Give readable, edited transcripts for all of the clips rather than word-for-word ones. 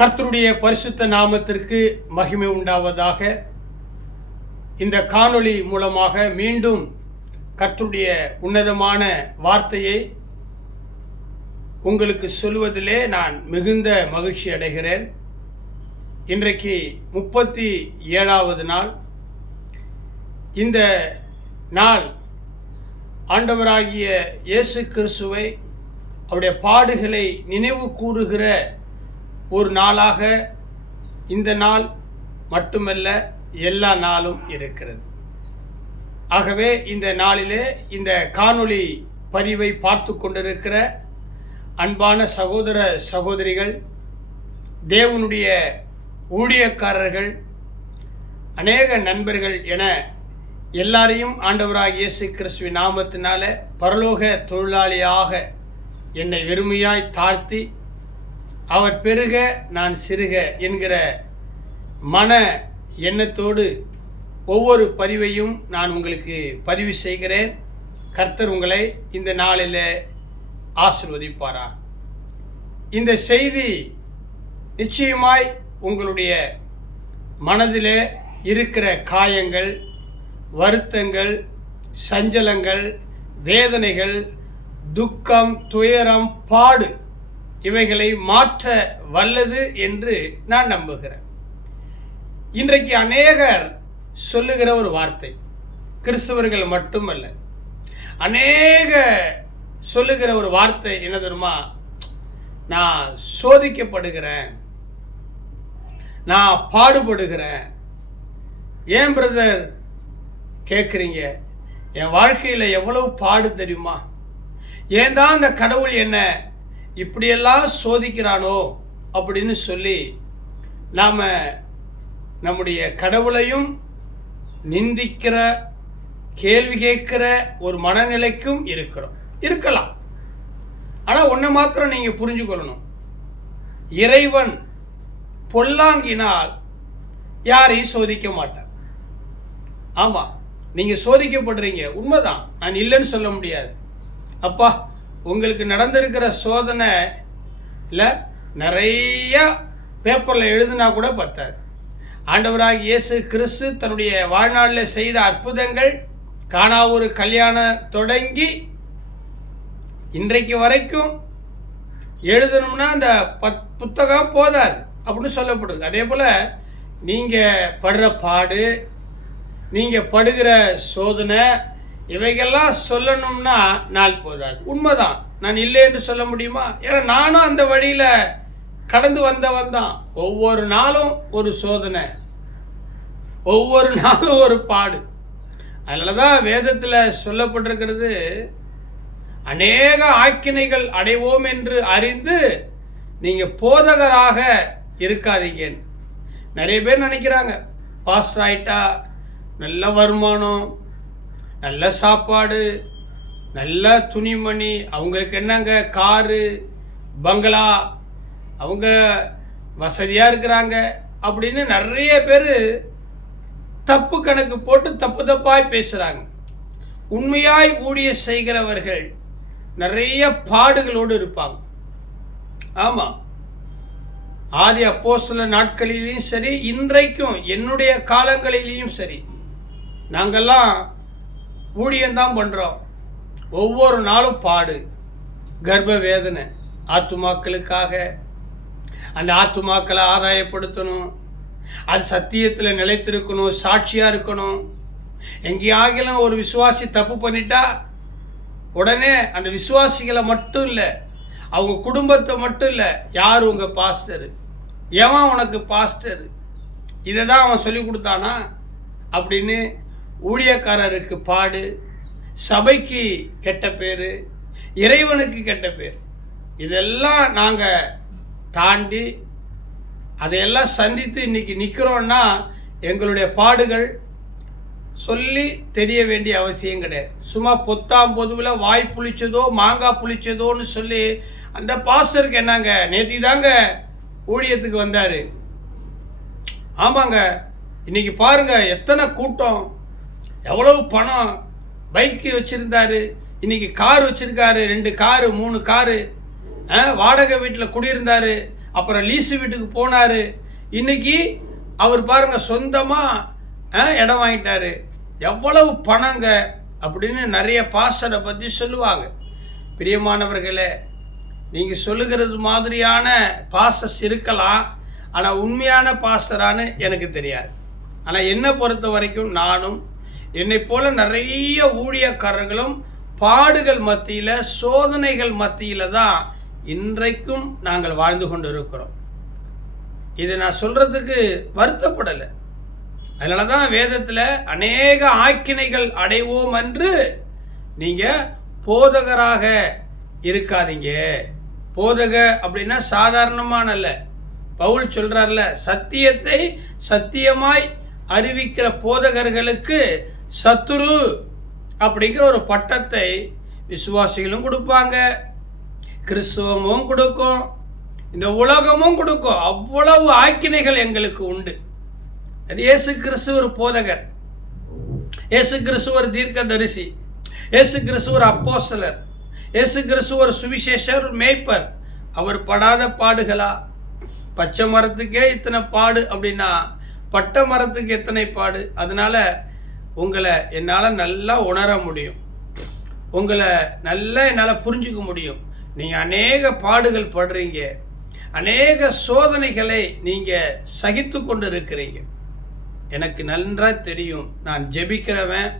கர்த்தருடைய பரிசுத்த நாமத்திற்கு மகிமை உண்டாவதாக. இந்த காணொளி மூலமாக மீண்டும் கர்த்தருடைய உன்னதமான வார்த்தையை உங்களுக்கு சொல்வதிலே நான் மிகுந்த மகிழ்ச்சி அடைகிறேன். இன்றைக்கு 37வது நாள். இந்த நாள் ஆண்டவராகிய இயேசு கிறிஸ்துவை அவருடைய பாடுகளை நினைவு கூறுகிற ஒரு நாளாக இந்த நாள் மட்டுமல்ல, எல்லா நாளும் இருக்கிறது. ஆகவே இந்த நாளிலே இந்த காணொளி பதிவை பார்த்து கொண்டிருக்கிற அன்பான சகோதர சகோதரிகள், தேவனுடைய ஊழியக்காரர்கள், அநேக நண்பர்கள் என எல்லாரையும் ஆண்டவராகிய இயேசு கிறிஸ்துவின் நாமத்தினால பரலோக தொழிலாளியாக என்னை வெறுமையாய் தாழ்த்தி அவர் பெருக நான் சிறுக என்கிற மன எண்ணத்தோடு ஒவ்வொரு பதிவையும் நான் உங்களுக்கு பதிவு செய்கிறேன். கர்த்தர் உங்களை இந்த நாளில் ஆசீர்வதிப்பாராக. இந்த செய்தி நிச்சயமாய் உங்களுடைய மனதில் இருக்கிற காயங்கள், வருத்தங்கள், சஞ்சலங்கள், வேதனைகள், துக்கம், துயரம், பாடு இவைகளை மாற்ற வல்லது என்று நான் நம்புகிறேன். இன்றைக்கு அநேகர் சொல்லுகிற ஒரு வார்த்தை, கிறிஸ்தவர்கள் மட்டுமல்ல, அநேக சொல்லுகிற ஒரு வார்த்தை என்ன தெரியுமா? நான் சோதிக்கப்படுகிறேன், நான் பாடுபடுகிறேன். ஏன் பிரதர் கேட்குறீங்க? என் வாழ்க்கையில் எவ்வளவு பாடு தெரியுமா? ஏன் தான் அந்த கடவுள் என்ன இப்படியெல்லாம் சோதிக்கிறானோ அப்படின்னு சொல்லி நாம் நம்முடைய கடவுளையும் நிந்திக்கிற, கேள்வி கேட்கிற ஒரு மனநிலைக்கும் இருக்கலாம். ஆனால் ஒன்றை மாத்திரம் நீங்கள் புரிஞ்சுக்கொள்ளணும், இறைவன் பொல்லாங்கினால் யாரையும் சோதிக்க மாட்டார். ஆமாம், நீங்கள் சோதிக்கப்படுறீங்க, உண்மைதான், நான் இல்லைன்னு சொல்ல முடியாது. அப்பா, உங்களுக்கு நடந்திருக்கிற சோதனை இல்லை நிறைய பேப்பரில் எழுதுனா கூட பத்தாது. ஆண்டவராக இயேசு கிறிஸ்து தன்னுடைய வாழ்நாளில் செய்த அற்புதங்கள், காணா ஒரு கல்யாணம் தொடங்கி இன்றைக்கு வரைக்கும் எழுதணும்னா அந்த புத்தகம் போதாது அப்படின்னு சொல்லப்படுது. அதே போல் நீங்கள் படுற பாடு, நீங்கள் படுகிற சோதனை, இவைகள்லாம் சொல்லணும்னா நாள் போதாது. உண்மைதான், நான் இல்லை என்று சொல்ல முடியுமா? ஏன்னா நானும் அந்த வழியில் கடந்து வந்தவன் தான். ஒவ்வொரு நாளும் ஒரு சோதனை, ஒவ்வொரு நாளும் ஒரு பாடு. அதனால தான் வேதத்தில் சொல்லப்பட்டிருக்கிறது, அநேக ஆக்கினைகள் அடைவோம் என்று அறிந்து நீங்கள் போதகராக இருக்காதீங்கன்னு. நிறைய பேர் நினைக்கிறாங்க, பாஸ்டர் ஆயிட்டா நல்ல வருமானம், நல்ல சாப்பாடு, நல்ல துணிமணி, அவங்களுக்கு என்னங்க காரு பங்களா, அவங்க வசதியாக இருக்கிறாங்க அப்படின்னு நிறைய பேர் தப்பு கணக்கு போட்டு தப்பாய் பேசுகிறாங்க. உண்மையாய் ஊழிய செய்கிறவர்கள் நிறைய பாடுகளோடு இருப்பாங்க. ஆமாம், ஆதி அப்போஸ்தலர் நாட்களிலையும் சரி, இன்றைக்கும் என்னுடைய காலங்களிலையும் சரி, நாங்கள்லாம் ஊழியம்தான் பண்ணுறோம். ஒவ்வொரு நாளும் பாடு, கர்ப்ப வேதனை, ஆத்துமாக்களுக்காக. அந்த ஆத்துமாக்களை ஆதாயப்படுத்தணும், அது சத்தியத்தில் நிலைத்திருக்கணும், சாட்சியாக இருக்கணும். எங்கேயாகிலும் ஒரு விசுவாசி தப்பு பண்ணிட்டா உடனே அந்த விசுவாசிகளை மட்டும் இல்லை, அவங்க குடும்பத்தை மட்டும் இல்லை, யார் உங்கள் பாஸ்டர், எவன் உனக்கு பாஸ்டர், இதை தான் அவன் சொல்லி கொடுத்தானா அப்படின்னு ஊழியக்காரருக்கு பாடு, சபைக்கு கெட்ட பேர், இறைவனுக்கு கெட்ட பேர். இதெல்லாம் நாங்கள் தாண்டி அதையெல்லாம் சந்தித்து இன்னைக்கு நிற்கிறோன்னா எங்களுடைய பாடுகள் சொல்லி தெரிய வேண்டிய அவசியம் கிடையாது. சும்மா பொத்தாம் பொதுவில் வாய் புளிச்சதோ மாங்காய் புளிச்சதோன்னு சொல்லி அந்த பாஸ்டருக்கு என்னங்க நேற்று தாங்க ஊழியத்துக்கு வந்தார். ஆமாங்க, இன்னைக்கு பாருங்க எத்தனை கூட்டம், எவ்வளவு பணம், பைக்கு வச்சிருந்தாரு, இன்னைக்கு கார் வச்சிருக்காரு, 2 காரு 3 காரு, வாடகை வீட்டில் குடியிருந்தாரு, அப்புறம் லீஸு வீட்டுக்கு போனாரு, இன்னைக்கு அவர் பாருங்க சொந்தமாக இடம் வாங்கிட்டாரு, எவ்வளவு பணங்க அப்படின்னு நிறைய பாஸ்டரை பற்றி சொல்லுவாங்க. பிரியமானவர்களே, நீங்கள் சொல்லுகிறது மாதிரியான பாஸ்டர்ஸ் இருக்கலாம், ஆனால் உண்மையான பாஸ்டரானு எனக்கு தெரியாது. ஆனால் என்னை பொறுத்த வரைக்கும் நானும் என்னை போல நிறைய ஊழியக்காரர்களும் பாடுகள் மத்தியில் சோதனைகள் மத்தியில் தான் இன்றைக்கும் நாங்கள் வாழ்ந்து கொண்டு இருக்கிறோம். இதை நான் சொல்கிறதுக்கு வருத்தப்படலை. அதனால தான் வேதத்தில் அநேக ஆக்கினைகள் அடைவோம் என்று நீங்கள் போதகராக இருக்காதீங்க. போதக அப்படின்னா சாதாரணமான அல்ல. பவுல் சொல்றார்ல, சத்தியத்தை சத்தியமாய் அறிவிக்கிற போதகர்களுக்கு சத்துரு அப்படிங்கிற ஒரு பட்டத்தை விசுவாசிகளும் கொடுப்பாங்க, கிறிஸ்துவமும் கொடுக்கும், இந்த உலகமும் கொடுக்கும். அவ்வளவு ஆக்கினைகள் எங்களுக்கு உண்டு. அது இயேசு கிறிஸ்து ஒரு போதகர், இயேசு கிறிஸ்து ஒரு தீர்க்கதரிசி, இயேசு கிறிஸ்து ஒரு அப்போஸ்தலர், இயேசு கிறிஸ்து ஒரு சுவிசேஷர், ஒரு மேய்ப்பர். அவர் படாத பாடுகளா? பச்சை மரத்துக்கே இத்தனை பாடு அப்படின்னா பட்ட மரத்துக்கு எத்தனை பாடு? அதனால உங்களை என்னால் நல்லா உணர முடியும், உங்களை நல்லா என்னால் புரிஞ்சுக்க முடியும். நீங்கள் அநேக பாடுகள் படுறீங்க, அநேக சோதனைகளை நீங்கள் சகித்து கொண்டு இருக்கிறீங்க. எனக்கு நன்றாக தெரியும். நான் ஜெபிக்கிறவன்,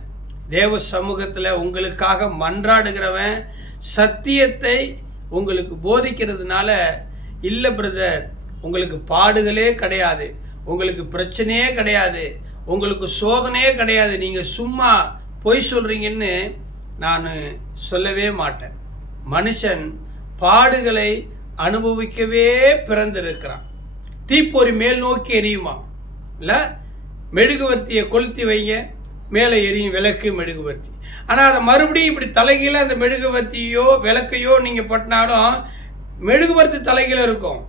தேவ சமூகத்தில் உங்களுக்காக மன்றாடுகிறவன், சத்தியத்தை உங்களுக்கு போதிக்கிறதுனால இல்லை பிரதர், உங்களுக்கு பாடுகளே கிடையாது, உங்களுக்கு பிரச்சனையே கிடையாது, உங்களுக்கு சோதனையே கிடையாது, நீங்கள் சும்மா பொய் சொல்கிறீங்கன்னு நான் சொல்லவே மாட்டேன். மனுஷன் பாடுகளை அனுபவிக்கவே பிறந்திருக்கிறான். தீப்பொறி மேல் நோக்கி எரியுமா? இல்லை, மெழுகுவர்த்தியை கொளுத்தி வைங்க, மேலே எரியும் விளக்கு மெழுகுவர்த்தி. ஆனால் அதை மறுபடியும் இப்படி தலைகீழ அந்த மெழுகுவர்த்தியோ விளக்கையோ நீங்கள் பட்டினாலும் மெழுகுவர்த்தி தலைகீழ இருக்கும்,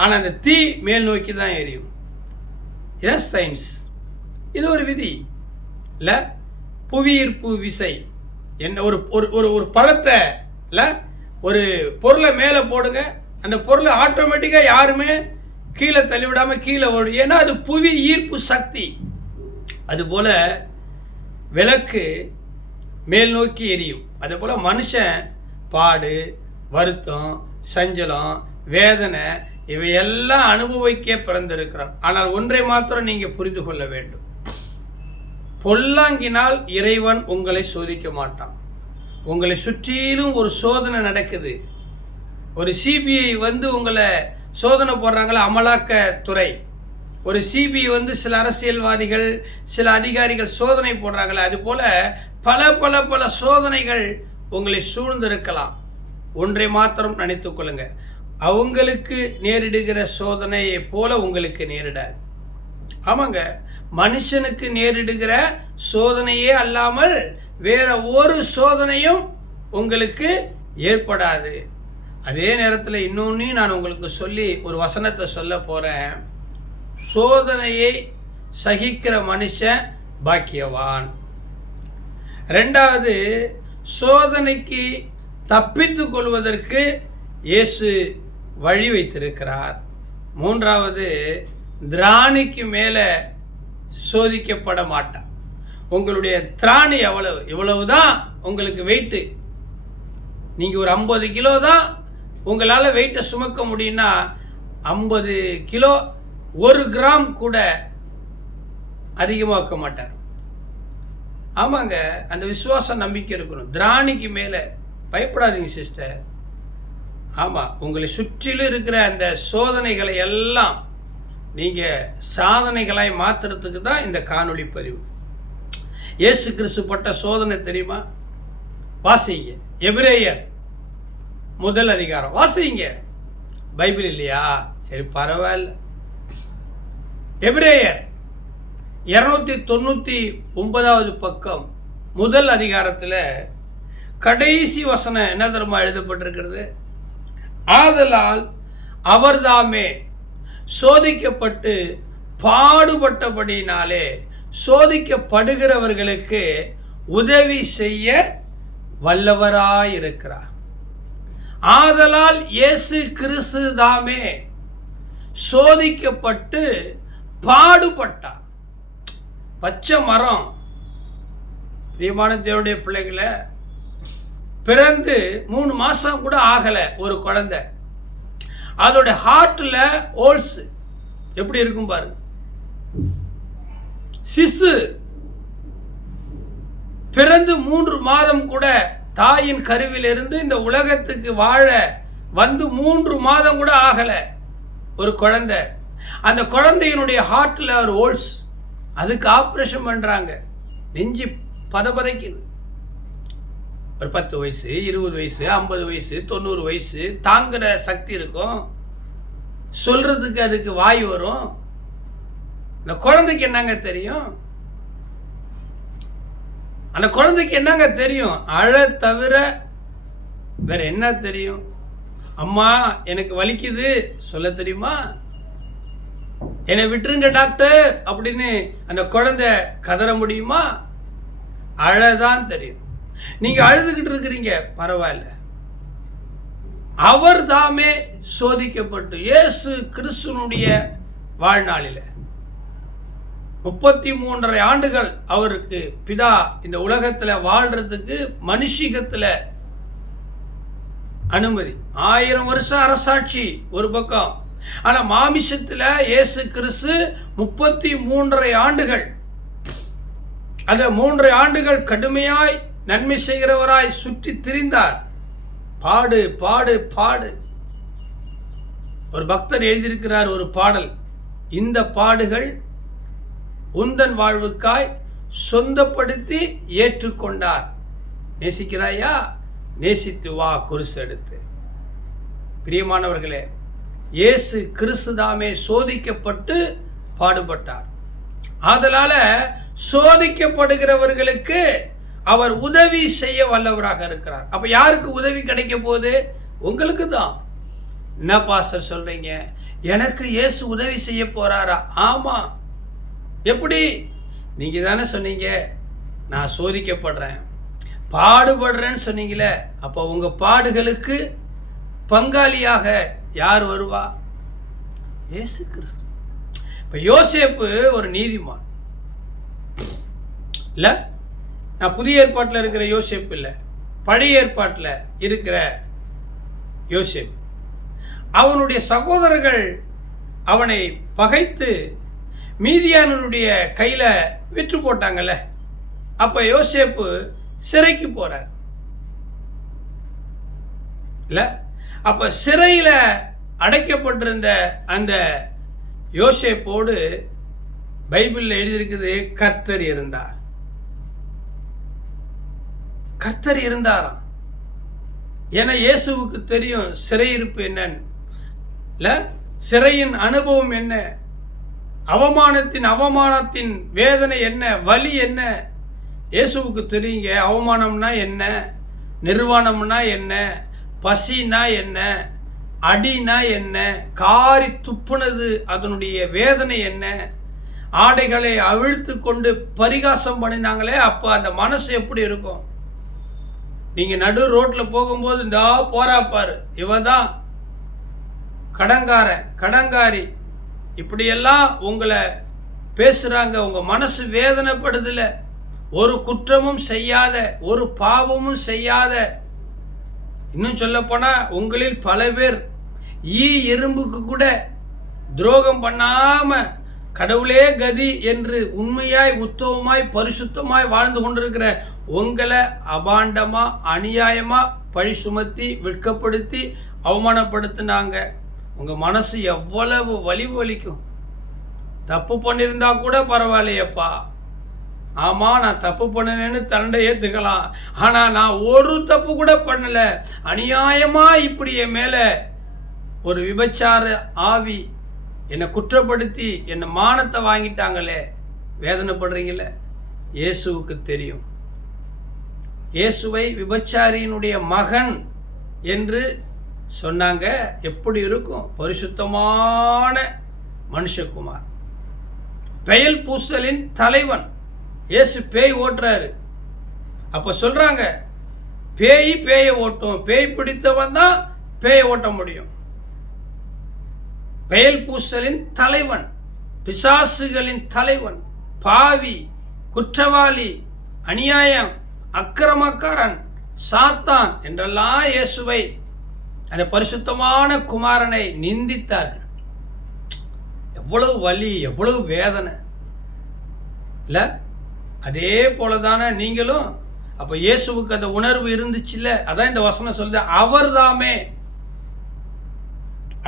ஆனால் அந்த தீ மேல் நோக்கி தான் எரியும். எஸ் சயின்ஸ், இது ஒரு விதி இல்லை. புவியீர்ப்பு விசை என்ன, ஒரு ஒரு ஒரு பழத்தை இல்லை, ஒரு பொருளை மேலே போடுங்க, அந்த பொருளை ஆட்டோமேட்டிக்காக யாருமே கீழே தள்ளிவிடாமல் கீழே ஓடும். ஏன்னா அது புவி ஈர்ப்பு சக்தி. அதுபோல் விளக்கு மேல் நோக்கி எரியும். அதே போல் மனுஷன் பாடு, வருத்தம், சஞ்சலம், வேதனை இவையெல்லாம் அனுபவிக்க பிறந்திருக்கிறான். ஆனால் ஒன்றை மாத்திரம் நீங்கள் புரிந்து கொள்ள வேண்டும், பொல்லாங்கினால் இறைவன் உங்களை சோதிக்க மாட்டான். உங்களை சுற்றிலும் ஒரு சோதனை நடக்குது. ஒரு சிபிஐ வந்து உங்களை சோதனை போடுறாங்களா, அமலாக்கத்துறை, ஒரு சிபிஐ வந்து சில அரசியல்வாதிகள் சில அதிகாரிகள் சோதனை போடுறாங்களே, அதுபோல் பல பல பல சோதனைகள் உங்களை சூழ்ந்திருக்கலாம். ஒன்றை மாத்திரம் நினைத்துக் கொள்ளுங்க, அவங்களுக்கு நேரிடுகிற சோதனையை போல உங்களுக்கு நேரிடாது. ஆமாங்க, மனுஷனுக்கு நேரிடுகிற சோதனையே அல்லாமல் வேற ஒரு சோதனையும் உங்களுக்கு ஏற்படாது. அதே நேரத்தில் இன்னொன்னையும் நான் உங்களுக்கு சொல்லி ஒரு வசனத்தை சொல்ல போகிறேன். சோதனையை சகிக்கிற மனுஷன் பாக்கியவான். ரெண்டாவது, சோதனைக்கு தப்பித்து கொள்வதற்கு இயேசு வழி வைத்திருக்கிறார். மூன்றாவது, திராணிக்கு மேலே சோதிக்கப்பட மாட்டான். உங்களுடைய திராணி இவ்வளவுதான் உங்களுக்கு வெயிட்டு. நீங்கள் ஒரு 50 கிலோ தான் உங்களால் வெயிட்டை சுமக்க முடியும்னா 50 கிலோ 1 கிராம் கூட அதிகமாக்க மாட்டார். ஆமாங்க, அந்த விசுவாச நம்பிக்கை இருக்கணும். திராணிக்கு மேலே பயப்படாதீங்க சிஸ்டர். ஆமாம், உங்களை சுற்றிலும் இருக்கிற அந்த சோதனைகளை எல்லாம் நீங்கள் சாதனைகளாய் மாற்றுறதுக்கு தான் இந்த காணொளி பதிவு. இயேசு கிறிஸ்து பட்ட சோதனை தெரியுமா? வாசிங்க, எபிரேயர் 1 அதிகாரம் வாசிங்க. பைபிள் இல்லையா? சரி பரவாயில்ல, எபிரேயர் 299வது பக்கம் முதல் அதிகாரத்தில் கடைசி வசனம் என்ன தெரியுமா எழுதப்பட்டிருக்கிறது? ஆதலால் அவர்தாமே சோதிக்கப்பட்டு பாடுபட்டபடினாலே சோதிக்கப்படுகிறவர்களுக்கு உதவி செய்ய வல்லவராயிருக்கிறார். ஆதலால் இயேசு கிறிஸ்து தாமே சோதிக்கப்பட்டு பாடுபட்டார். பச்சை மரம், பிரியமான தேவனுடைய பிள்ளைகளை, பிறந்து 3 மாசம் கூட ஆகல ஒரு குழந்தை, அதோட ஹார்ட்ல ஹோல்ஸ் எப்படி இருக்கும் பாருங்க. சிசு பிறந்து 3 மாதம் கூட தாயின் கருவிலிருந்து இந்த உலகத்துக்கு வாழ வந்து 3 மாதம் கூட ஆகல ஒரு குழந்தை. அந்த குழந்தையினுடைய ஹார்ட்ல ஒரு ஹோல்ஸ், அதுக்கு ஆப்ரேஷன் பண்றாங்க. நெஞ்சு பதபதைக்குது. ஒரு 10 வயசு, 20 வயசு, 50 வயசு, 90 வயசு தாங்குற சக்தி இருக்கும். சொல்றதுக்கு அதுக்கு வாய் வரும். இந்த குழந்தைக்கு என்னங்க தெரியும்? அந்த குழந்தைக்கு என்னங்க தெரியும்? அழ தவிர வேற என்ன தெரியும்? அம்மா எனக்கு வலிக்குது சொல்ல தெரியுமா? என்னை விட்டுருங்க டாக்டர் அப்படின்னு அந்த குழந்தை கதற முடியுமா? அழதான் தெரியும். நீங்க அழுதுகிட்டு இருக்கிறீங்க, பரவாயில்ல. அவர் தாமே சோதிக்கப்பட்டு இயேசு கிறிஸ்துனுடைய வாழ்நாளில் 33.5 ஆண்டுகள் அவருக்கு பிதா இந்த உலகத்தில் வாழ்றதுக்கு மனுஷிகத்தில் அனுமதி. 1000 வருஷம் அரசாட்சி ஒரு பக்கம். ஆனா மாமிசத்தில் இயேசு கிறிஸ்து 33.5 ஆண்டுகள், அந்த 3 ஆண்டுகள் கடுமையாய் நன்மை செய்கிறவராய் சுற்றி திரிந்தார். பாடு பாடு பாடு. ஒரு பக்தர் எழுதியிருக்கிறார் ஒரு பாடல், இந்த பாடுகள் உந்தன் வாழ்வுக்காய் சொந்தப்படுத்தி ஏற்றுக்கொண்டார். நேசிக்கிறாயா? நேசித்து வா குருசு எடுத்து. பிரியமானவர்களே, இயேசு கிறிஸ்து தாமே சோதிக்கப்பட்டு பாடுபட்டார். ஆதலால சோதிக்கப்படுகிறவர்களுக்கு அவர் உதவி செய்ய வல்லவராக இருக்கிறார். அப்ப யாருக்கு உதவி கிடைக்க போகுது? உங்களுக்கு தான். என்ன பாஸ்டர் சொல்றீங்க? எனக்கு இயேசு உதவி செய்ய போறாரா? ஆமா. எப்படி? நீங்க தானே சொன்னீங்க நான் சோதிக்கப்படுறேன், பாடுபடுறேன்னு சொன்னீங்களே. அப்ப உங்க பாடுகளுக்கு பங்காளியாக யார் வருவா? இயேசு கிறிஸ்து. இப்ப யோசேப்பு ஒரு நீதிமான் இல்ல. நான் புதிய ஏற்பாட்டில் இருக்கிற யோசேப்பு இல்லை, பழைய ஏற்பாட்டில் இருக்கிற யோசேப்பு. அவனுடைய சகோதரர்கள் அவனை பகைத்து மீதியானவருடைய கையில விற்று போட்டாங்கல்ல. அப்ப யோசேப்பு சிறைக்கு போறார் இல்ல. அப்ப சிறையில அடைக்கப்பட்டிருந்த அந்த யோசேப்போடு பைபிள்ல எழுதியிருக்குது, கர்த்தர் இருந்தார். கர்த்தர் இருந்தாராம். ஏன்னா இயேசுவுக்கு தெரியும் சிறையிருப்பு என்னன்னு இல்ல, சிறையின் அனுபவம் என்ன, அவமானத்தின் வேதனை என்ன, வலி என்ன இயேசுவுக்கு தெரியுங்க. அவமானம்னா என்ன, நிர்வாணம்னா என்ன, பசினா என்ன, அடினா என்ன, காரி துப்புனது அதனுடைய வேதனை என்ன, ஆடைகளை அவிழ்த்து கொண்டு பரிகாசம் பண்ணினாங்களே, அப்போ அந்த மனசு எப்படி இருக்கும்? நீங்க நடு ரோட்ல போகும்போது இந்த போராப்பாரு, இவதான் கடங்காரன் கடங்காரி இப்படியெல்லாம் உங்களை பேசுறாங்க, உங்க மனசு வேதனைப்படுதுல. ஒரு குற்றமும் செய்யாத, ஒரு பாவமும் செய்யாத, இன்னும் சொல்ல போனா உங்களில் பல பேர் எறும்புக்கு கூட துரோகம் பண்ணாம கடவுளே கதி என்று உண்மையாய் உத்தவமாய் பரிசுத்தமாய் வாழ்ந்து கொண்டிருக்கிற உங்களை அபாண்டமா அநியாயமா பழி சுமத்தி வெட்கப்படுத்தி அவமானப்படுத்தினாங்க. உங்க மனசு எவ்வளவு வலிக்கும். தப்பு பண்ணியிருந்தா கூட பரவாயில்லையப்பா, ஆமா நான் தப்பு பண்ணினேன்னு தண்டை ஏத்துக்கலாம், ஆனா நான் ஒரு தப்பு கூட பண்ணல, அநியாயமா இப்படி என் மேல ஒரு விபச்சார ஆவி என்னை குற்றப்படுத்தி என்னை மானத்தை வாங்கிட்டாங்களே, வேதனைப்படுறீங்களே. இயேசுவுக்கு தெரியும். இயேசுவை விபச்சாரியினுடைய மகன் என்று சொன்னாங்க. எப்படி இருக்கும்? பரிசுத்தமான மனுஷகுமார், பெயல் பூசலின் தலைவன். இயேசு பேய் ஓட்டுறாரு. அப்ப சொல்றாங்க, பேயை ஓட்டும், பேய் பிடித்தவன் தான் பேயை ஓட்ட முடியும். பெயல் பூசலின் தலைவன், பிசாசுகளின் தலைவன், பாவி, குற்றவாளி, அநியாயம், அக்கிரமக்காரன், சாத்தான் என்றெல்லாம் இயேசுவை, அந்த பரிசுத்தமான குமாரனை நிந்தித்தார்கள். எவ்வளவு வலி, எவ்வளவு வேதனை இல்ல? அதே போலதானே நீங்களும். அப்ப இயேசுவுக்கு அந்த உணர்வு இருந்துச்சுல்ல. அதான் இந்த வசனம் சொல்லுது,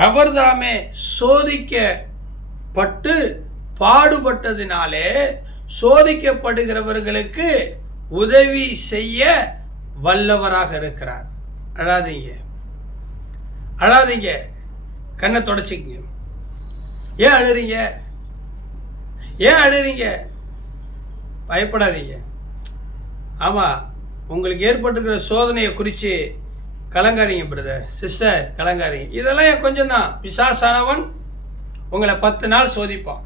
அவர்தாமே சோதிக்கப்பட்டு பாடுபட்டதினாலே சோதிக்கப்படுகிறவர்களுக்கு உதவி செய்ய வல்லவராக இருக்கிறார். அழாதீங்க, கண்ணை தொடச்சிக்கங்க. ஏன் அழுறீங்க? பயப்படாதீங்க. ஆமா, உங்களுக்கு ஏற்பட்டிருக்கிற சோதனையை குறித்து கலங்காதீங்க பிரதர், சிஸ்டர், கலங்காதீங்க. இதெல்லாம் கொஞ்சம் தான். பிசாசானவன் உங்களை 10 நாள் சோதிப்பான்,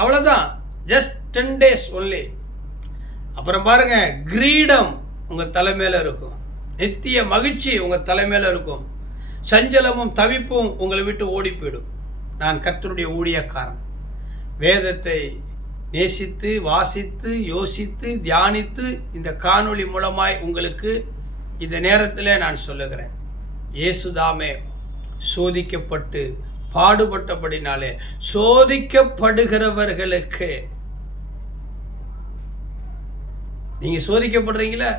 அவ்வளோதான். Just 10 days only. அப்புறம் பாருங்க, கிரீடம் உங்கள் தலைமையில் இருக்கும், நித்திய மகிழ்ச்சி உங்கள் தலைமையில் இருக்கும், சஞ்சலமும் தவிப்பும் உங்களை விட்டு ஓடி போயிடும். நான் கர்த்தருடைய ஊழியக்காரன். வேதத்தை நேசித்து, வாசித்து, யோசித்து, தியானித்து இந்த காணொளி மூலமாய் உங்களுக்கு இந்த நேரத்தில் நான் சொல்லுகிறேன், இயேசுதாமே சோதிக்கப்பட்டு பாடுபட்டபடினாலே சோதிக்கப்படுகிறவர்களுக்கு. நீங்க சோதிக்கப்படுறீங்களா?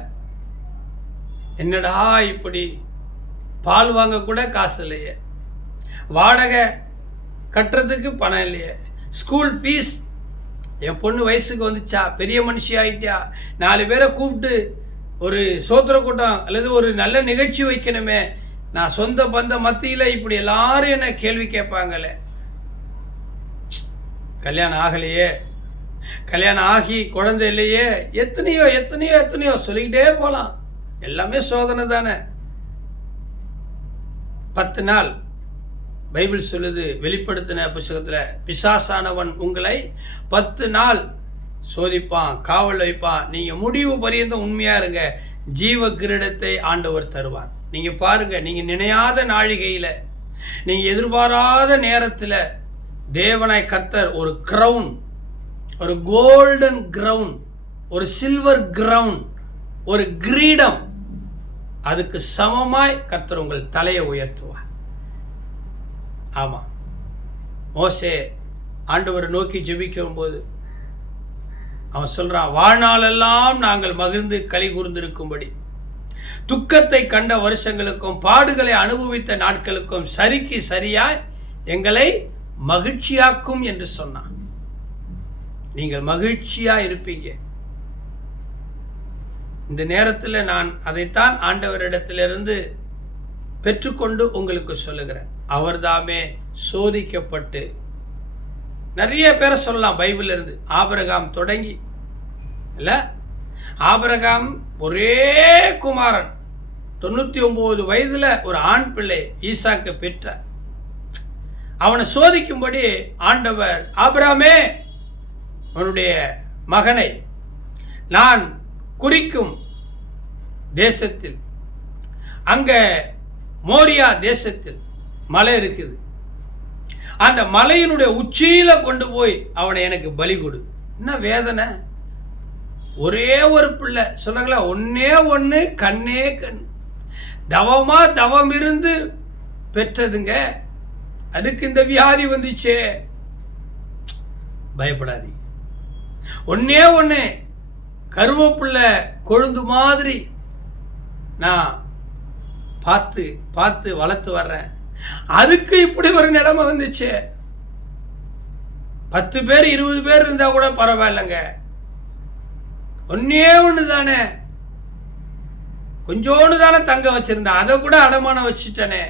என்னடா இப்படி, பால் வாங்க கூட காசு இல்லையே, வாடகை கட்டுறதுக்கு பணம் இல்லையே, ஸ்கூல் ஃபீஸ், என் பொண்ணு வயசுக்கு வந்துச்சா, பெரிய மனுஷி ஆகிட்டியா, 4 பேரை கூப்பிட்டு ஒரு சோத்திர கூட்டம் அல்லது ஒரு நல்ல நிகழ்ச்சி வைக்கணுமே, நான் சொந்த பந்த மத்தியில் இப்படி எல்லாரும் என்ன கேள்வி கேட்பாங்களே. கல்யாணம் ஆகலையே, கல்யாணம் ஆகி குழந்தை இல்லையே, எத்தனையோ சொல்லிக்கிட்டே போகலாம். எல்லாமே சோதனை தானே. 10 நாள் பைபிள் சொல்லுது, வெளிப்படுத்தின புத்தகத்தில், பிசாசானவன் உங்களை 10 நாள் சோதிப்பான், காவல் வைப்பான். நீங்க முடிவு பரியந்தம் உண்மையா இருங்க, ஜீவ கிரீடத்தை ஆண்டவர் தருவார். நீங்க பாருங்க, நீங்க நினையாத நாழிகையில, நீங்க எதிர்பாராத நேரத்தில் தேவனாய் கர்த்தர் ஒரு கிரவுன், ஒரு கோல்டன் கிரவுன், ஒரு சில்வர் கிரவுன், ஒரு கிரீடம், அதுக்கு சமமாய் கர்த்தர் உங்கள் தலையை உயர்த்துவார். ஆமா, மோசே ஆண்டவரை நோக்கி ஜெபிக்கும் போது அவன் சொல்றான், வாழ்நாளெல்லாம் நாங்கள் மகிழ்ந்து களி கூர்ந்திருக்கும்படி, துக்கத்தை கண்ட வருஷங்களுக்கும் பாடுகளை அனுபவித்த நாட்களுக்கும் சரிக்கு சரியாய் எங்களை மகிழ்ச்சியாக்கும் என்று சொன்னான். நீங்கள் மகிழ்ச்சியா இருப்பீங்க. இந்த நேரத்தில் நான் அதைத்தான் ஆண்டவரிடத்திலிருந்து பெற்றுக்கொண்டு உங்களுக்கு சொல்லுகிறேன். அவர்தாமே சோதிக்கப்பட்டு, நிறைய பேரை சொல்லலாம் பைபிள்ல இருந்து, ஆபிரகாம் தொடங்கி இல்ல, ஆபிரகாம் ஒரே குமாரன், 99 வயதுல ஒரு ஆண் பிள்ளை ஈசாக்கு பெற்றார். அவனை சோதிக்கும்படி ஆண்டவர், ஆபிரகாமே, அவனுடைய மகனை நான் குறிக்கும் தேசத்தில், அங்க மோரியா தேசத்தில் மலை இருக்குது, அந்த மலையினுடைய உச்சியில கொண்டு போய் அவனை எனக்கு பலி கொடு. என்ன வேதனை, ஒரே ஒரு பிள்ளை சொன்னாங்களா, ஒன்னே ஒன்று, கண்ணே கண், தவமா தவம் இருந்து பெற்றதுங்க, அதுக்கு இந்த வியாதி வந்துச்சே. பயப்படாதீங்க, ஒன்னே ஒன்று, கருவேப்பிள்ளை கொழுந்து மாதிரி நான் பார்த்து பார்த்து வளர்த்து வர்றேன், அதுக்கு இப்படி ஒரு நிலைமை வந்துச்சு. 10 பேர் 20 பேர் இருந்தா கூட பரவாயில்லைங்க, ஒன்னே ஒன்று தானே, கொஞ்சோண்டு தானே தங்க வச்சிருந்தேன், அதை கூட அடமானம் வச்சுட்டேனே,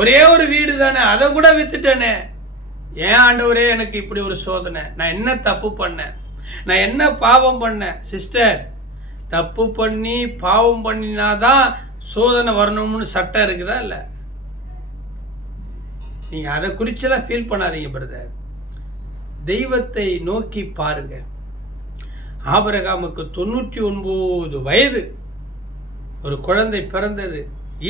ஒரே ஒரு வீடு தானே, அதை கூட வித்துட்டேனே, ஏன் ஆண்டவரே எனக்கு இப்படி ஒரு சோதனை? நான் என்ன தப்பு பண்ணேன்? நான் என்ன பாவம் பண்ணேன்? சிஸ்டர், தப்பு பண்ணி பாவம் பண்ணினாதான் சோதனை வரணும்னு சட்டம் இருக்குதா? இல்லை. நீங்கள் அதை குறிச்செல்லாம் ஃபீல் பண்ணாதீங்க பிரதர். தெய்வத்தை நோக்கி பாருங்க. ஆபிரகாமுக்கு 99 வயது, ஒரு குழந்தை பிறந்தது,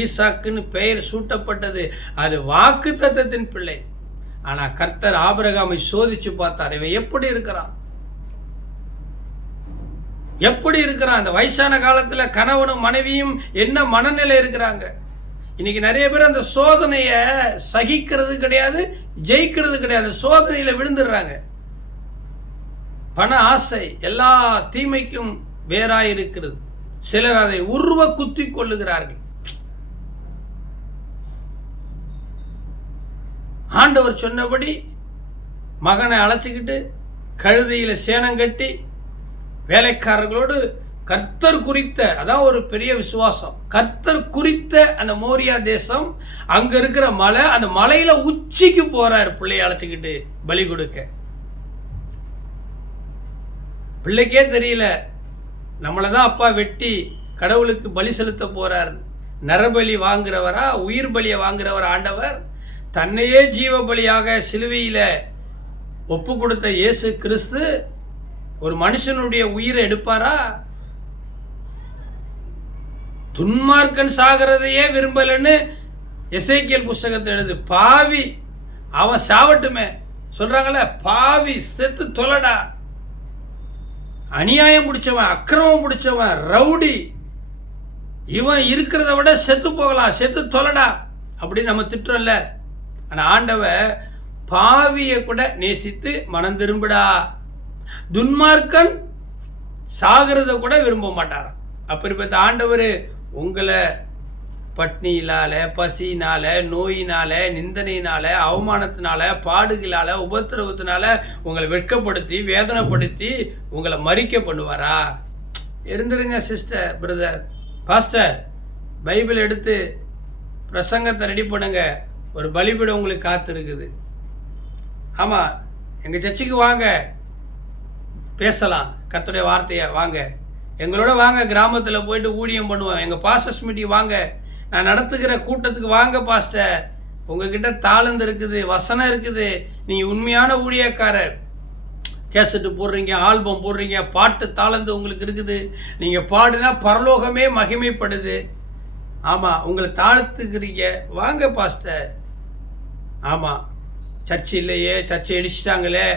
ஈசாக்குன்னு பெயர் சூட்டப்பட்டது. அது வாக்கு தத்தத்தின் பிள்ளை. ஆனால் கர்த்தர் ஆபிரகாமை சோதிச்சு பார்த்தார். இவன் எப்படி இருக்கிறான், எப்படி இருக்கிறான்? அந்த வயசான காலத்தில் கணவனும் மனைவியும் என்ன மனநிலை இருக்கிறாங்க? இன்னைக்கு நிறைய பேர் அந்த சோதனையை சகிக்கிறது கிடையாது, ஜெயிக்கிறது கிடையாது. சோதனையில் விழுந்துடுறாங்க. பண ஆசை எல்லா தீமைக்கும் வேறாய் இருக்கிறது. சிலர் அதை உருவ குத்தி கொள்ளுகிறார்கள். ஆண்டவர் சொன்னபடி மகனை அழைச்சிக்கிட்டு கழுதையில சேனம் கட்டி வேலைக்காரர்களோடு கர்த்தர் குறித்த, அதான் ஒரு பெரிய விசுவாசம், கர்த்தர் குறித்த அந்த மோரியா தேசம், அங்க இருக்கிற மலை, அந்த மலையில உச்சிக்கு போறார் பிள்ளையை அழைச்சிக்கிட்டு பலி கொடுக்க. பிள்ளைக்கே தெரியல நம்மளை தான் அப்பா வெட்டி கடவுளுக்கு பலி செலுத்த போறார். நரபலி வாங்குறவரா, உயிர் பலியை வாங்குறவர் ஆண்டவர்? தன்னையே ஜீவ பலியாக சிலுவையில ஒப்பு கொடுத்த இயேசு கிறிஸ்து ஒரு மனுஷனுடைய உயிரை எடுப்பாரா? துன்மார்க்கன் சாகிறதையே விரும்பலன்னு எசேக்கியேல் புஸ்தகத்தை எழுது. பாவி அவன் சாவட்டுமே சொல்றாங்கல்ல, பாவி செத்து தொலைடா, அநியாயம் பிடிச்சவன், அக்கிரமம் பிடிச்சவன், ரவுடி, இவன் இருக்கிறத விட செத்து போகலாம், செத்து தொலைடா அப்படி நம்ம திட்டுறோம்ல. ஆனால் ஆண்டவர் பாவியை கூட நேசித்து மனம் திரும்பிடா, துன்மார்க்கன் சாகிறத கூட விரும்ப மாட்டாராம். அப்படிப்பட்ட ஆண்டவர் உங்களை பட்னியினால, பசியினால, நோயினால, நிந்தனையினால, அவமானத்தினால, பாடுகளால, உபத்திரவத்தினால உங்களை வெட்கப்படுத்தி வேதனைப்படுத்தி உங்களை மறிக்க பண்ணுவாரா? எழுந்துருங்க சிஸ்டர், பிரதர், பாஸ்டர், பைபிள் எடுத்து பிரசங்கத்தை ரெடி பண்ணுங்க. ஒரு பலிபீடம் உங்களுக்கு காத்திருக்குது. ஆமாம், எங்கள் சர்ச்சுக்கு வாங்க, பேசலாம் கர்த்தருடைய வார்த்தையை. வாங்க எங்களோட வாங்க, கிராமத்தில் போயிட்டு ஊழியம் பண்ணுவோம். எங்கள் பாஸ்டர்ஸ் மீட்டிங் வாங்க, நான் நடத்துகிற கூட்டத்துக்கு வாங்க பாஸ்டர். உங்ககிட்ட தாளந்து இருக்குது, வசனம் இருக்குது, நீங்கள் உண்மையான ஊழியக்காரர். கேசட்டு போடுறீங்க, ஆல்பம் போடுறீங்க, பாட்டு தாளந்து உங்களுக்கு இருக்குது. நீங்கள் பாடுனா பரலோகமே மகிமைப்படுது. ஆமாம், உங்களை தாழ்த்துக்கிறீங்க, வாங்க பாஸ்டர். ஆமாம், சர்ச்சு இல்லையே, சர்ச்சை இடிச்சிட்டாங்களே,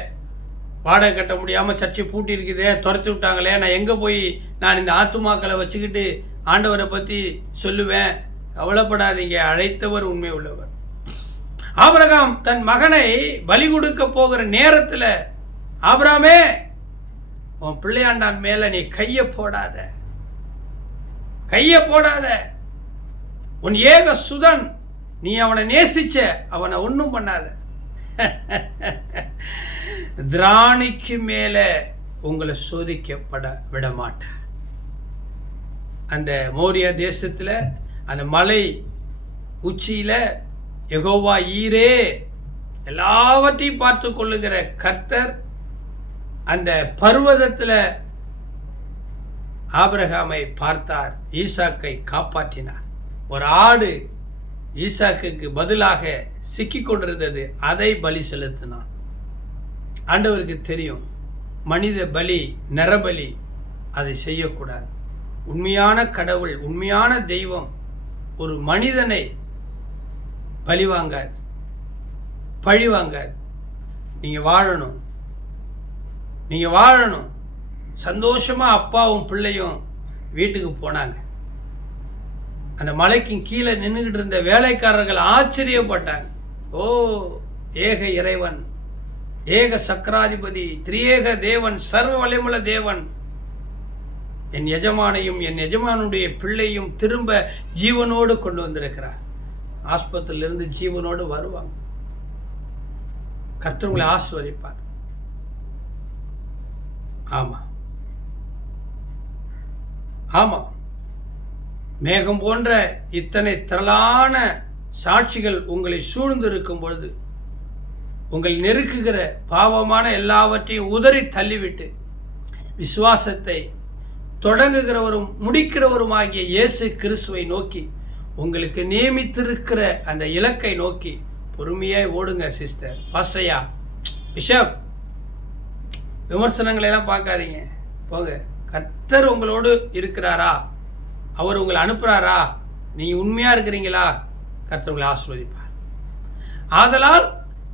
வாடகை கட்ட முடியாமல் சர்ச்சை பூட்டி இருக்குதே, துரத்தி விட்டாங்களே, நான் எங்கே போய் நான் இந்த ஆத்துமாக்களை வச்சுக்கிட்டு ஆண்டவரை பற்றி சொல்லுவேன்? கவலைப்படாதீங்க, அழைத்தவர் உண்மை உள்ளவர். ஆபிரகாம் தன் மகனை பலி கொடுக்க போகிற நேரத்தில், ஆபிரகாமே உன் பிள்ளையாண்டான் மேல நீ கையை போடாத, கையை போடாத, உன் ஏக சுதன், நீ அவனை நேசிச்ச, அவனை ஒன்றும் பண்ணாத. திராணிக்கு மேல உங்களை சோதிக்கப்பட விட மாட்டார். அந்த மோரியா தேசத்தில் அந்த மலை உச்சியில யெகோவா ஈரே எல்லாவற்றையும் பார்த்து கொள்ளுகிற கர்த்தர் அந்த பர்வதத்தில் ஆபிரகாமை பார்த்தார், ஈசாக்கை காப்பாற்றினார். ஒரு ஆடு ஈசாக்குக்கு பதிலாக சிக்கி கொண்டிருந்தது, அதை பலி செலுத்தினான். ஆண்டவருக்கு தெரியும், மனித பலி, நரபலி அதை செய்யக்கூடாது. உண்மையான கடவுள், உண்மையான தெய்வம் ஒரு மனிதனை பலி வாங்காது, பழி வாங்காது. நீங்கள் வாழணும், நீங்கள் வாழணும். சந்தோஷமாக அப்பாவும் பிள்ளையும் வீட்டுக்கு போனாங்க. அந்த மலைக்கு கீழே நின்றுகிட்டு இருந்த வேலைக்காரர்கள் ஆச்சரியப்பட்டாங்க. ஓ, ஏக இறைவன், ஏக சக்கராதிபதி, திரியேக தேவன், சர்வ வல்லமையுள்ள தேவன் என் எஜமானையும் என் எஜமானுடைய பிள்ளையும் திரும்ப ஜீவனோடு கொண்டு வந்திருக்கிறார். ஆஸ்பத்திரியிலிருந்து ஜீவனோடு வருவாங்க. கர்த்தர் உங்களை ஆசீர்வதிப்பார். ஆமா ஆமா, மேகம் போன்ற இத்தனை திரளான சாட்சிகள் உங்களை சூழ்ந்து இருக்கும் பொழுது உங்கள் நெருக்குகிற பாவமான எல்லாவற்றையும் உதறி தள்ளிவிட்டு விசுவாசத்தை தொடங்குகிறவரும் முடிக்கிறவருமாகிய இயேசு கிறிஸ்துவை நோக்கி உங்களுக்கு நியமித்திருக்கிற அந்த இலக்கை நோக்கி பொறுமையாய் ஓடுங்க. சிஸ்டர், பாஸ்டர்யா, பிஷப், விமர்சனங்களை எல்லாம் பார்க்காதீங்க, போங்க. கர்த்தர் உங்களோடு இருக்கிறாரா? அவர் உங்களை அனுப்புகிறாரா? நீங்கள் உண்மையாக இருக்கிறீங்களா? கர்த்தர் உங்களை ஆசீர்வதிப்பார். ஆதலால்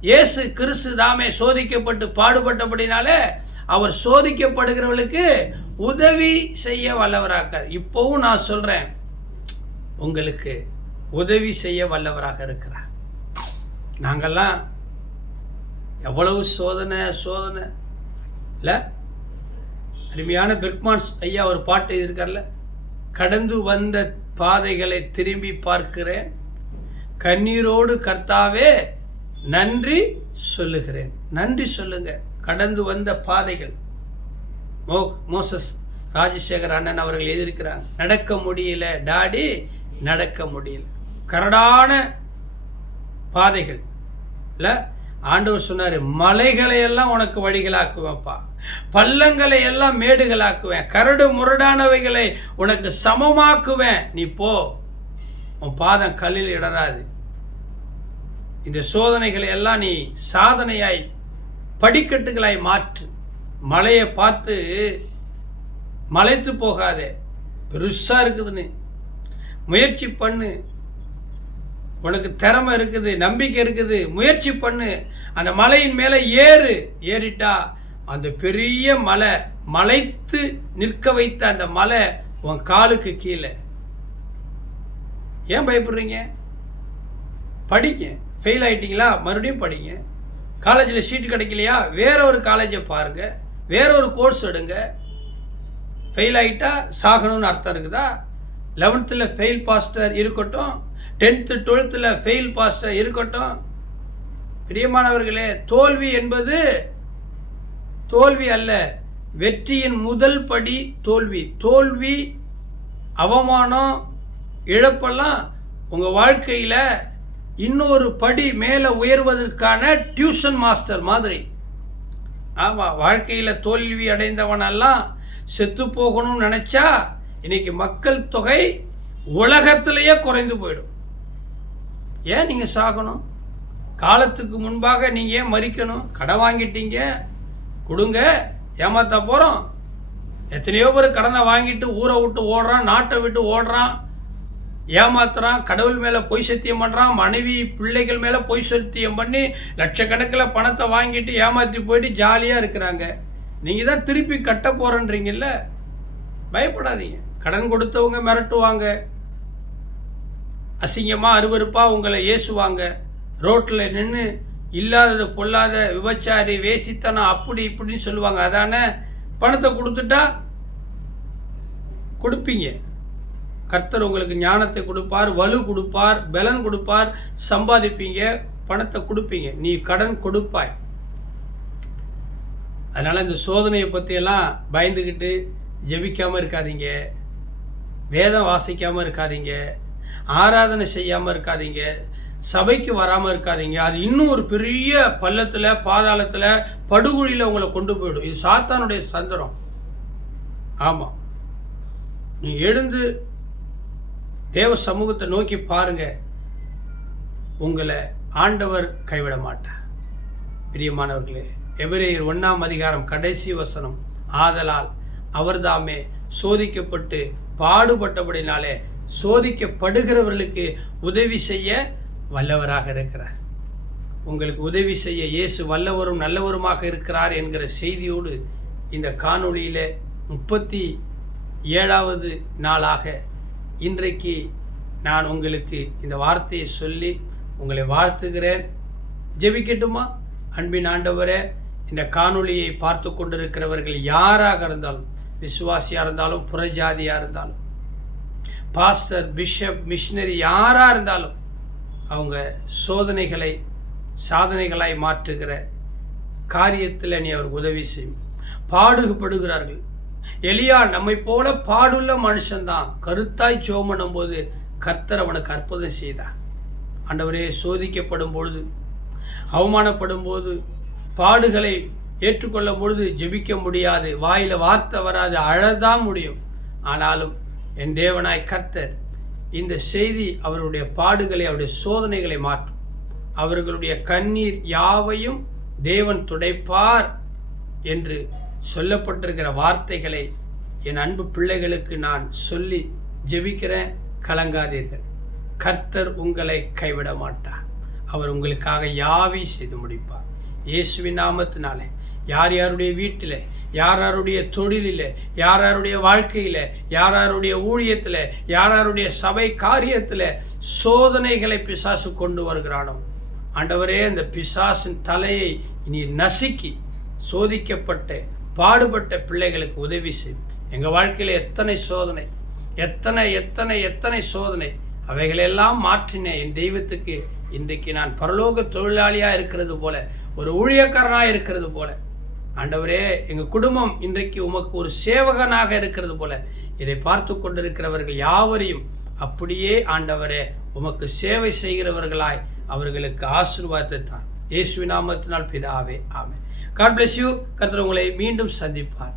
இயேசு கிறிஸ்து தாமே சோதிக்கப்பட்டு பாடுபட்டபடினாலே அவர் சோதிக்கப்படுகிறவர்களுக்கு உதவி செய்ய வல்லவராக்கார். இப்போவும் நான் சொல்கிறேன், உங்களுக்கு உதவி செய்ய வல்லவராக இருக்கிறார். நாங்கள்லாம் எவ்வளவு சோதனை இல்லை. அருமையான பெர்க்மான்ஸ் ஐயா ஒரு பாட்டு இருக்கார்ல, கடந்து வந்த பாதைகளை திரும்பி பார்க்கிறேன், கண்ணீரோடு கர்த்தாவே நன்றி சொல்லுகிறேன். நன்றி சொல்லுங்க. கடந்து வந்த பாதைகள் மோசஸ் ராஜசேகர் அண்ணன் அவர்கள் எழுதியிருக்கிறாங்க. நடக்க முடியல டாடி, நடக்க முடியல, கரடான பாதைகள் இல்லை. ஆண்டவர் சொன்னார், மலைகளை எல்லாம் உனக்கு வழிகளாக்குவேன்ப்பா, பள்ளங்களை எல்லாம் மேடுகளாக்குவேன், கரடு முரடானவைகளை உனக்கு சமமாக்குவேன், நீ போ, உன் பாதம் கல்லில் இடராது. இந்த சோதனைகளை எல்லாம் நீ சாதனையாய் படிக்கட்டுகளாய் மாற்று. மலையை பார்த்து மலைத்து போகாதே, பெருசா இருக்குதுன்னு முயற்சி பண்ணு. உனக்கு திறமை இருக்குது, நம்பிக்கை இருக்குது, முயற்சி பண்ணு. அந்த மலையின் மேலே ஏறிட்டா அந்த பெரிய மலை, மலைத்து நிற்க வைத்த அந்த மலை உன் காலுக்கு கீழே. ஏன் பயப்படுறீங்க? படிக்க. ஃபெயில் ஆகிட்டீங்களா? மறுபடியும் படிங்க. காலேஜில் சீட்டு கிடைக்கலையா? வேற ஒரு காலேஜை பாருங்க, வேற ஒரு கோர்ஸ் எடுங்க. ஃபெயில் ஆகிட்டா சாகணும்னு அர்த்தம் இருக்குதா? 11th ஃபெயில் பாஸ்டர் இருக்கட்டும், 10th 12th ஃபெயில் பாஸ்டர் இருக்கட்டும். பிரியமானவர்களே, தோல்வி என்பது தோல்வி அல்ல, வெற்றியின் முதல் படி தோல்வி. தோல்வி, அவமானம், இழப்பெல்லாம் உங்கள் வாழ்க்கையில் இன்னொரு படி மேலே உயர்வதற்கான டியூஷன் மாஸ்டர் மாதிரி. ஆமாம், வாழ்க்கையில் தோல்வி அடைந்தவனெல்லாம் செத்து போகணும்னு நினச்சா இன்னைக்கு மக்கள் தொகை உலகத்திலேயே குறைந்து போயிடும். ஏன் நீங்கள் சாகணும்? காலத்துக்கு முன்பாக நீங்கள் ஏன் மறிக்கணும்? கடை வாங்கிட்டீங்க, கொடுங்க, ஏமாத்த போகிறோம். எத்தனையோ பேர் கடனை வாங்கிட்டு ஊரை விட்டு ஓடுறான், நாட்டை விட்டு ஓடுறான், ஏமாத்துறான், கடவுள் மேலே பொய் சத்தியம் பண்ணுறான், மனைவி பிள்ளைகள் மேலே பொய் சத்தியம் பண்ணி லட்சக்கணக்கில் பணத்தை வாங்கிட்டு ஏமாற்றி போயிட்டு ஜாலியாக இருக்கிறாங்க. நீங்கள் தான் திருப்பி கட்ட போகிறன்றீங்கல்ல, பயப்படாதீங்க. கடன் கொடுத்தவங்க மிரட்டுவாங்க, அசிங்கமாக அருவருப்பாக உங்களை ஏசுவாங்க, ரோட்டில் நின்று இல்லாதது பொல்லாத விபச்சாரி வேசித்தனம் அப்படி இப்படின்னு சொல்லுவாங்க. அதானே? பணத்தை கொடுத்துட்டா கொடுப்பீங்க. கர்த்தர் உங்களுக்கு ஞானத்தை கொடுப்பார், வலு கொடுப்பார், பலன் கொடுப்பார், சம்பாதிப்பீங்க, பணத்தை கொடுப்பீங்க, நீ கடன் கொடுப்பாய். அதனால் இந்த சோதனையை பற்றியெல்லாம் பயந்துக்கிட்டு ஜெபிக்காமல் இருக்காதீங்க, வேதம் வாசிக்காமல் இருக்காதீங்க, ஆராதனை செய்யாமல் இருக்காதீங்க, சபைக்கு வராமல் இருக்காதீங்க. அது இன்னும் ஒரு பெரிய பள்ளத்தில், பாதாளத்தில், படுகொழியில் உங்களை கொண்டு போயிடும். இது சாத்தானுடைய தந்திரம். ஆமாம், நீ எழுந்து தேவ சமூகத்தை நோக்கி பாருங்க, உங்களை ஆண்டவர் கைவிட மாட்டார். பிரியமானவர்களே, எபிரேயர் 1 கடைசி வசனம், ஆதலால் அவர்தாமே சோதிக்கப்பட்டு பாடுபட்டபடினாலே சோதிக்கப்படுகிறவர்களுக்கு உதவி செய்ய வல்லவராக இருக்கிறார். உங்களுக்கு உதவி செய்ய இயேசு வல்லவரும் நல்லவருமாக இருக்கிறார் என்கிற செய்தியோடு இந்த காணொளியில் 37வது நாளாக இன்றைக்கு நான் உங்களுக்கு இந்த வார்த்தையை சொல்லி உங்களை வாழ்த்துகிறேன். ஜெபிக்கட்டுமா? அன்பின் ஆண்டவரே, இந்த காணொளியை பார்த்து கொண்டிருக்கிறவர்கள் யாராக இருந்தாலும், விசுவாசியாக இருந்தாலும், புறஜாதியாக இருந்தாலும், பாஸ்டர், பிஷப், மிஷினரி யாராக இருந்தாலும், அவங்க சோதனைகளை சாதனைகளாய் மாற்றுகிற காரியத்தில் நீ அவர் உதவி செய்யும். பாடுபடுகிறார்கள். எலியா நம்மை போல பாடுள்ள மனுஷன்தான். கருத்தாய் ஜெபம் பண்ணும்போது கர்த்தர் அவனுக்கு அற்புதம் செய்தார். ஆண்டவரே, சோதிக்கப்படும் பொழுது அவமானப்படும் போது, பாடுகளை ஏற்றுக்கொள்ளும் பொழுது ஜெபிக்க முடியாது, வாயில் வார்த்தை வராது, அழதான் முடியும். ஆனாலும் என் தேவனாய் கர்த்தர் இந்த செய்தி அவருடைய பாடுகளை, அவருடைய சோதனைகளை மாற்றும். அவர்களுடைய கண்ணீர் யாவையும் தேவன் துடைப்பார் என்று சொல்லப்பட்டிருக்கிற வார்த்தைகளை என் அன்பு பிள்ளைகளுக்கு நான் சொல்லி ஜெபிக்கிறேன். கலங்காதீர்கள், கர்த்தர் உங்களை கைவிட மாட்டார். அவர் உங்களுக்காக யாவை செய்து முடிப்பார். இயேசுவின் நாமத்தினாலே யார் யாருடைய வீட்டில், யார் யாருடைய தொழிலில், யார் யாருடைய வாழ்க்கையில், யார் யாருடைய ஊழியத்தில், யார் யாருடைய சபை காரியத்தில் சோதனைகளை பிசாசு கொண்டு வருகிறானோ, ஆண்டவரே அந்த பிசாசின் தலையை இனி நசுக்கி சோதிக்கப்பட்ட பாடுபட்ட பிள்ளைகளுக்கு உதவி செய்யும். எங்கள் வாழ்க்கையில் எத்தனை சோதனை, எத்தனை எத்தனை எத்தனை சோதனை, அவைகளெல்லாம் மாற்றினேன். என் தெய்வத்துக்கு இன்றைக்கு நான் பரலோக தொழிலாளியாக இருக்கிறது போல, ஒரு ஊழியக்காரனாக இருக்கிறது போல, ஆண்டவரே எங்கள் குடும்பம் இன்றைக்கு உமக்கு ஒரு சேவகனாக இருக்கிறது போல, இதை பார்த்து கொண்டிருக்கிறவர்கள் யாவரையும் அப்படியே ஆண்டவரே உமக்கு சேவை செய்கிறவர்களாய் அவர்களுக்கு ஆசீர்வாதத்தை தான். இயேசுவின் நாமத்தினால் பிதாவே, ஆமென். God bless you. கர்த்தர் உங்களை மீண்டும் சந்திப்பார்.